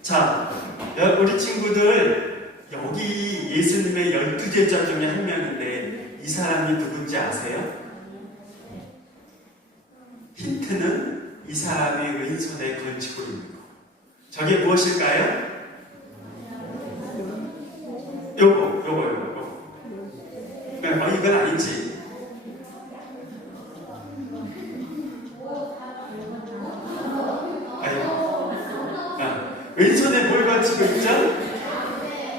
자, 우리 친구들 여기 예수님의 열두 제자 중에 한 명인데 이 사람이 누군지 아세요? 힌트는 이 사람의 왼손에 걸치고 있는 거. 저게 무엇일까요? 요거. 아, 왼손에 뭘 걸치고 있죠?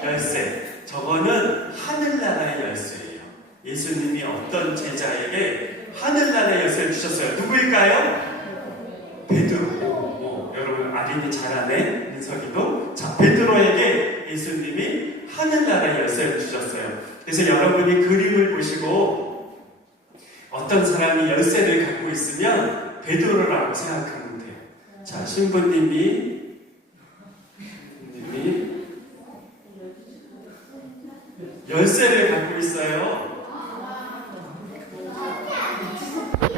열쇠. 저거는 하늘나라의 열쇠예요. 예수님이 어떤 제자에게 하늘나라의 열쇠를 주셨어요. 누구일까요? 베드로. 어, 여러분 아린이 잘 아네 민석이도. 자 베드로에게 예수님이 하늘나라의 열쇠를 주셨어요. 그래서 여러분이 그림을 보시고 어떤 사람이 열쇠를 갖고 있으면 베드로라고 생각하면 돼요. 자 신부님이 님이 열쇠를 갖고 있어요.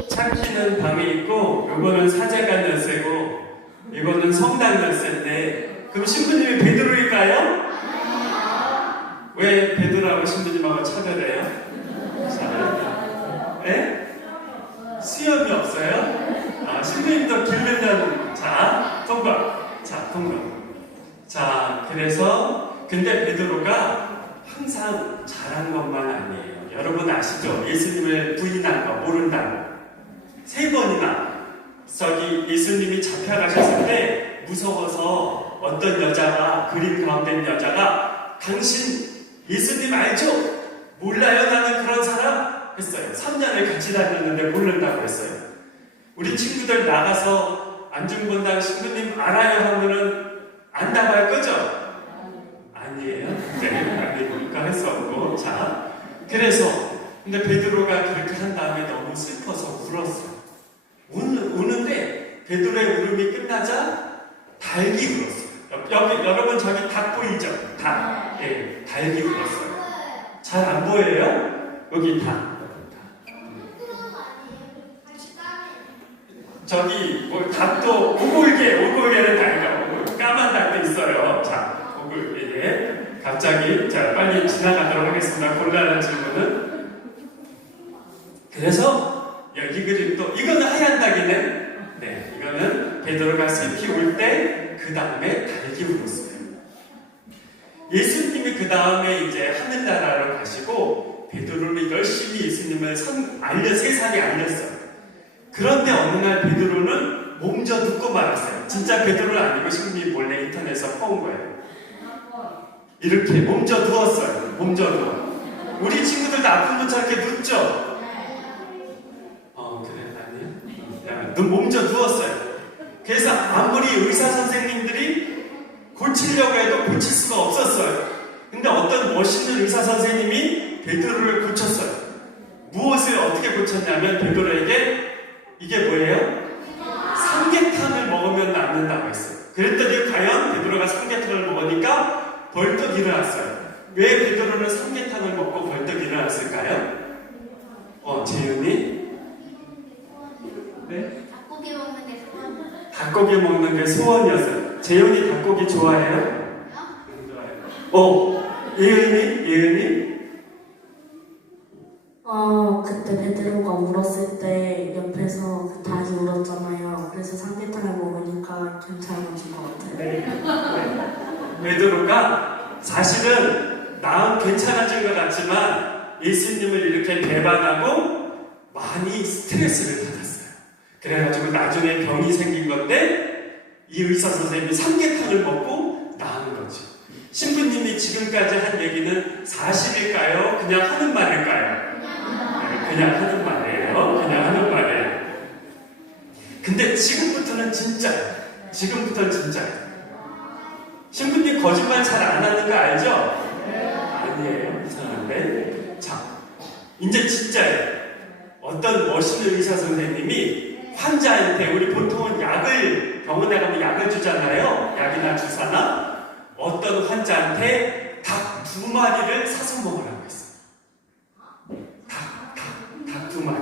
창키는 방에 있고, 요거는 사제관 열쇠고, 이거는 성당 열쇠인데, 그럼 신부님이 베드로일까요? 왜 베드로하고 신부님하고 차별해요? 자, 예? 수염이 없어요? 아, 신부님도 길른다는, 자, 통과. 자, 통과. 자, 그래서, 근데 베드로가 항상 잘한 것만 아니에요. 여러분 아시죠? 예수님을 부인한 거, 모른다고. 세 번이나 저기 예수님이 잡혀가셨을 때 무서워서 어떤 여자가 그림 가운데 있는 여자가 당신 예수님 알죠? 몰라요 나는 그런 사람? 했어요. 3년을 같이 다녔는데 모른다고 했어요. 우리 친구들 나가서 안중본당 신부님 알아요 하면은 안다고 할 거죠? 아니에요. 네, 아니니까 했었고. 자, 그래서 근데 베드로가 그렇게 한 다음에 너무 슬퍼서 울었어. 우는, 우는데 베드로의 울음이 끝나자 닭이 울었어요. 여기 여러분 저기 닭 보이죠? 닭. 예, 닭이 울었어요. 잘 안 보여요? 여기 닭. 저기 뭐 닭도 오골개, 오골개는 오골, 까만 닭도 있어요. 자, 오골개. 예. 갑자기 자 빨리 지나가도록 하겠습니다. 곤란한 질문은. 그래서 여기 그림도 이거는 하얀 닭이네. 네, 이거는 베드로가 슬피 울 때 그 다음에 닭이 울었어요. 예수님이 그 다음에 이제 하늘나라로 가시고 베드로는 열심히 예수님을 선, 알려 세상에 알렸어요. 그런데 어느 날 베드로는 몸져 눕고 말았어요. 진짜 베드로는 아니고 신부님 몰래 인터넷에서 퍼온 거예요. 이렇게 몸져 누웠어요. 몸져 누워. 우리 친구들도 아픈 분처럼 이렇게 눕죠? 어, 그래, 아니야? 눈 몸져 누웠어요. 그래서 아무리 의사 선생님들이 고치려고 해도 고칠 수가 없었어요. 근데 어떤 멋있는 의사 선생님이 베드로를 고쳤어요. 무엇을 어떻게 고쳤냐면 베드로에게 이게 뭐예요? 삼계탕을 먹으면 낫는다고 했어요. 그랬더니 과연 베드로가 삼계탕을 먹으니까 벌떡 일어났어요. 왜 베드로는 삼계탕을 먹고 벌떡 일어났을까요? 어, 재윤이? 네? 닭고기 먹는 게 소원. 닭고기 먹는 게 소원이었어요. 재윤이 닭고기 좋아해요? 어, 예은이? 예은이? 어, 그때 베드로가 울었을 때 옆에서 그 닭이 울었잖아요. 그래서 삼계탕을 먹으니까 괜찮아진 것 같아요. 네. 베드로가 사실은 마음 괜찮아진 것 같지만 예수님을 이렇게 배반하고 많이 스트레스를. 그래가지고 나중에 병이 생긴 건데 이 의사 선생님이 삼계탕을 먹고 나은 거죠. 신부님이 지금까지 한 얘기는 사실일까요? 그냥 하는 말일까요? 네, 그냥 하는 말이에요. 그냥 하는 말이에요. 근데 지금부터는 진짜예요. 지금부터는 진짜예요. 신부님 거짓말 잘 안 하는 거 알죠? 아니에요. 이상한데. 자, 이제 진짜예요. 어떤 멋있는 의사 선생님이 환자한테 우리 보통은 약을 병원에 가면 약을 주잖아요. 약이나 주사나 어떤 환자한테 닭 두 마리를 사서 먹으라고 했어요. 닭, 닭, 닭 두 마리.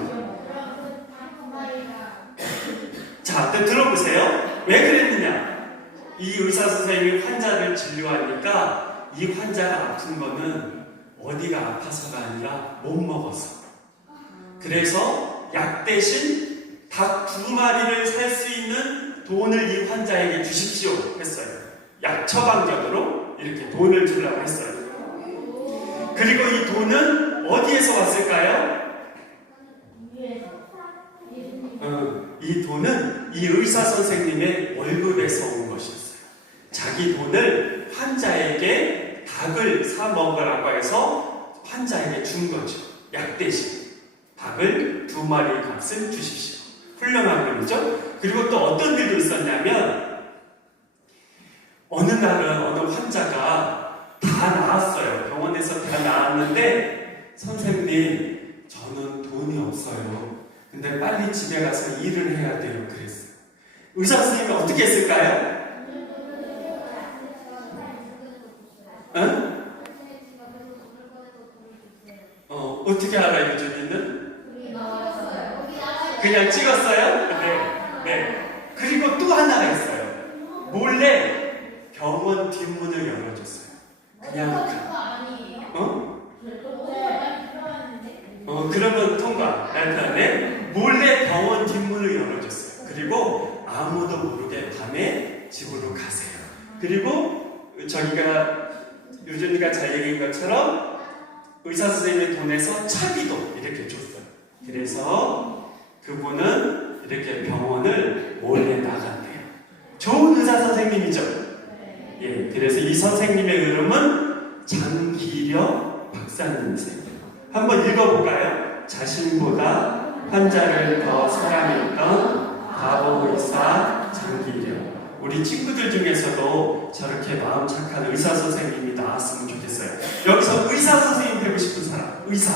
자, 또 들어보세요. 왜 그랬는지 이 의사 선생님이 환자를 진료하니까 이 환자가 아픈 거는 어디가 아파서가 아니라 못 먹어서. 그래서 약 대신 닭 두 마리를 살 수 있는 돈을 이 환자에게 주십시오 했어요. 약 처방전으로 이렇게 돈을 주려고 했어요. 그리고 이 돈은 어디에서 왔을까요? 어, 이 돈은 이 의사 선생님의 월급에서 온 것이었어요. 자기 돈을 환자에게 닭을 사 먹으라고 해서 환자에게 준 거죠. 약 대신 닭을 두 마리 값을 주십시오. 훌륭한 분이죠. 그리고 또 어떤 일도 있었냐면 어느 날은 어느 환자가 다 나았어요. 병원에서 다 나았는데 선생님 저는 돈이 없어요. 근데 빨리 집에 가서 일을 해야 돼요. 그랬어요. 의사 선생님이 어떻게 했을까요? 응? 어, 어떻게 알아요, 유준이는? 그냥 찍었어요? 네. 네. 그리고 또 하나가 있어요. 몰래 병원 뒷문을 열어줬어요. 그냥, 어? 어, 그러면 통과. 나타내 몰래 병원 뒷문을 열어줬어요. 그리고 아무도 모르게 밤에 집으로 가세요. 그리고 저기가 유준이가 잘 얘기한 것처럼 의사 선생님의 돈에서 차비도 이렇게 줬어요. 그래서 그분은 이렇게 병원을 몰래 나간대요. 좋은 의사 선생님이죠. 예, 그래서 이 선생님의 이름은 장기려 박사님이세요. 한번 읽어볼까요? 자신보다 환자를 더 사랑했던 바보 의사 장기려. 우리 친구들 중에서도 저렇게 마음 착한 의사 선생님이 나왔으면 좋겠어요. 여기서 의사 선생님 되고 싶은 사람, 의사.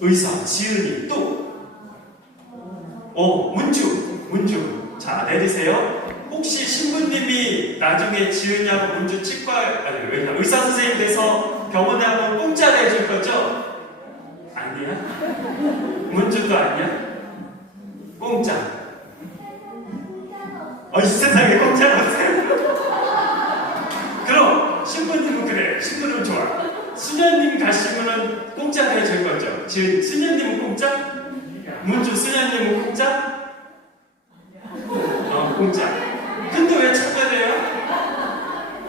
의사, 지은이, 또. 어, 문주, 문주. 자, 내리세요. 혹시 신부님이 나중에 지은이하고 문주 치과, 아니, 왜, 의사 선생님 돼서 병원에 한번 공짜로 해줄 거죠? 아니야? 문주도 아니야? 공짜. 어, 이 세상에 공짜가 없어요. 그럼 신부님은 그래. 신부님 좋아. 수녀님 가시면은 공짜로 해줄 거죠. 지금 수녀님은 공짜? 문주 수녀님은 공짜? 어, 공짜. 근데 왜 차별해요?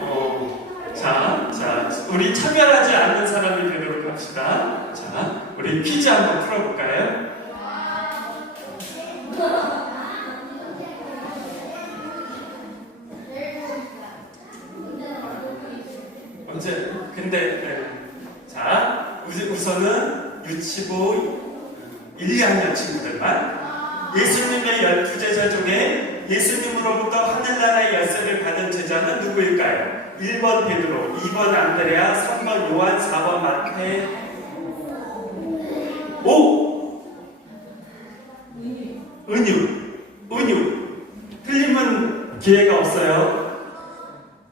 어, 자, 자, 우리 차별하지 않는 사람이 되도록 합시다. 자, 우리 퀴즈 한번 풀어볼까요? 언제? 근데 네. 자 우선- 우선은 유치부 1, 2학년 친구들만 예수님의 열두 제자 중에 예수님으로부터 하늘나라의 열쇠를 받은 제자는 누구일까요? 1번 베드로, 2번 안드레아, 3번 요한, 4번 마태. 5! 은유. 은유. 틀리면 기회가 없어요?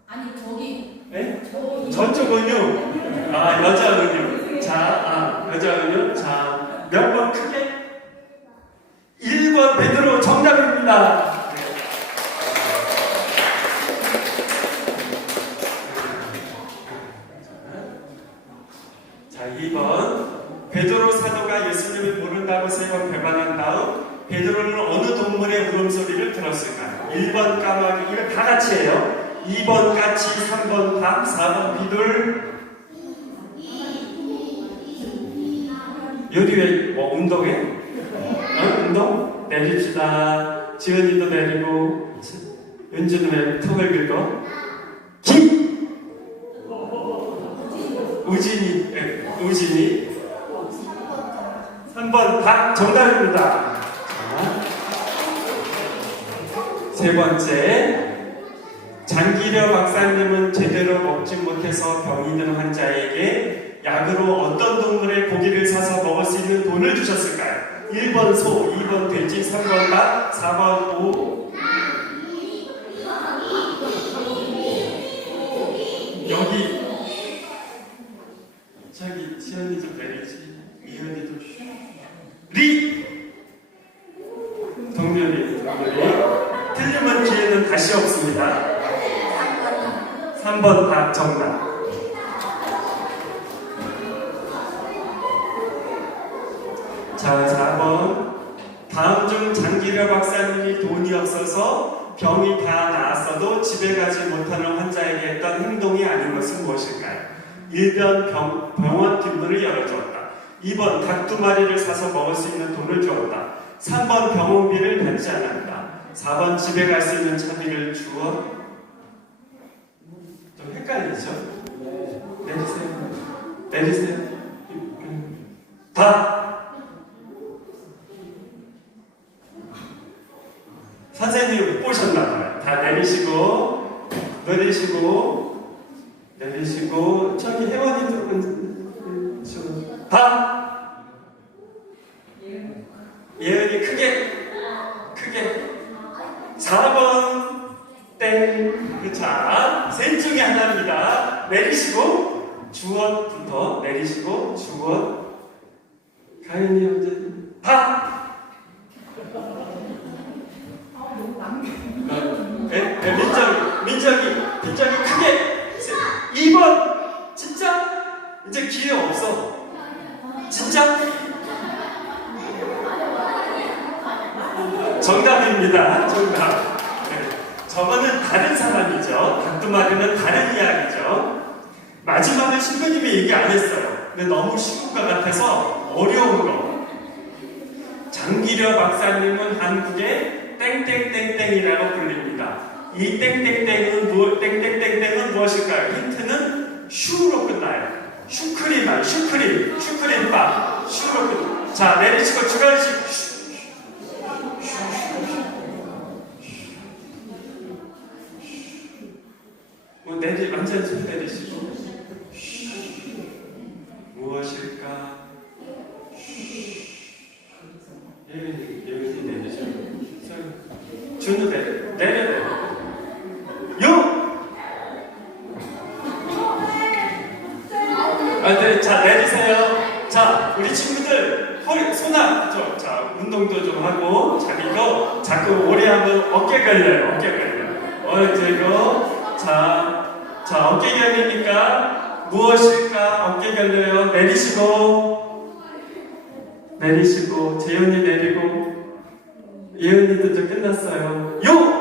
아니 저기. 네? 저기. 저쪽 은유, 아 여자 은유, 자, 아 여자 은유, 자, 몇 번? 크게? 1번 베드로 정답입니다. 자, 2번 베드로 사도가 예수님을 모른다고 세 번 배반한 다음 베드로는 어느 동물의 울음소리를 들었을까요? 1번 까마귀, 이거 다 같이 해요. 2번 까치, 3번 닭, 4번 비둘. 여기 왜뭐 운동해? 어? 운동? 내립시다. 지은이도 내리고 윤주는 왜 턱을 긁어? 김! 우진이, 예, 우진이. 3번 닭 정답입니다. 자, 세 번째. 장기려 박사님은 제대로 먹지 못해서 병이 든 환자에게 약으로 어떤 동물의 고기를 사서 먹을 수 있는 돈을 주셨을까요? 1번 소, 2번 돼지, 3번 닭, 4번 오. 여기 장기려 박사님이 돈이 없어서 병이 다 나았어도 집에 가지 못하는 환자에게 했던 행동이 아닌 것은 무엇일까요? 1번 병, 병원 뒷문을 열어주었다. 2번 닭 두 마리를 사서 먹을 수 있는 돈을 주었다. 3번 병원비를 받지 않았다. 4번 집에 갈 수 있는 차비를 주어 좀 헷갈리죠? 내리세요. 내리세요. 다 선생님 못 보셨나 봐요. 다 내리시고 내리시고 내리시고 저기 회원님들은 저- 다 예은이 크게 크게 4번 땡. 자, 셋 중에 하나입니다. 내리시고 주어부터 내리시고 주어 가인이 형제님 다 네, 네, 민정이 민정이 민정이 크게 2번 진짜 이제 기회 없어 진짜 정답입니다. 정답. 네. 저거는 다른 사람이죠. 닭두마리는 다른 이야기죠. 마지막은 신부님이 얘기 안 했어요. 근데 너무 것 같아서 어려운 거. 장기려 박사님은 한국의 땡땡땡땡이라고 불립니다. 이 땡땡땡은 무, 땡땡땡땡은 무엇일까요? 힌트는 슈로 끝나요. 슈크림, 슈크림, 슈크림빵, 슈로 끝. 자 내리시고 주간식 내리 완전 숨 내리시고 무엇일까? 예은이 예은이 내리시고 준우 내려 요. 아, 네, 자 내리세요. 자 우리 친구들 허리 손아 좀, 자 운동도 좀 하고 자기도 자꾸 오래 하면 어깨 걸려요. 어깨 걸려. 어제고 자, 자 어깨 결리니까 무엇일까? 어깨 결려요. 내리시고 내리시고 재현이 내리고 예은이도 이제 끝났어요. 요.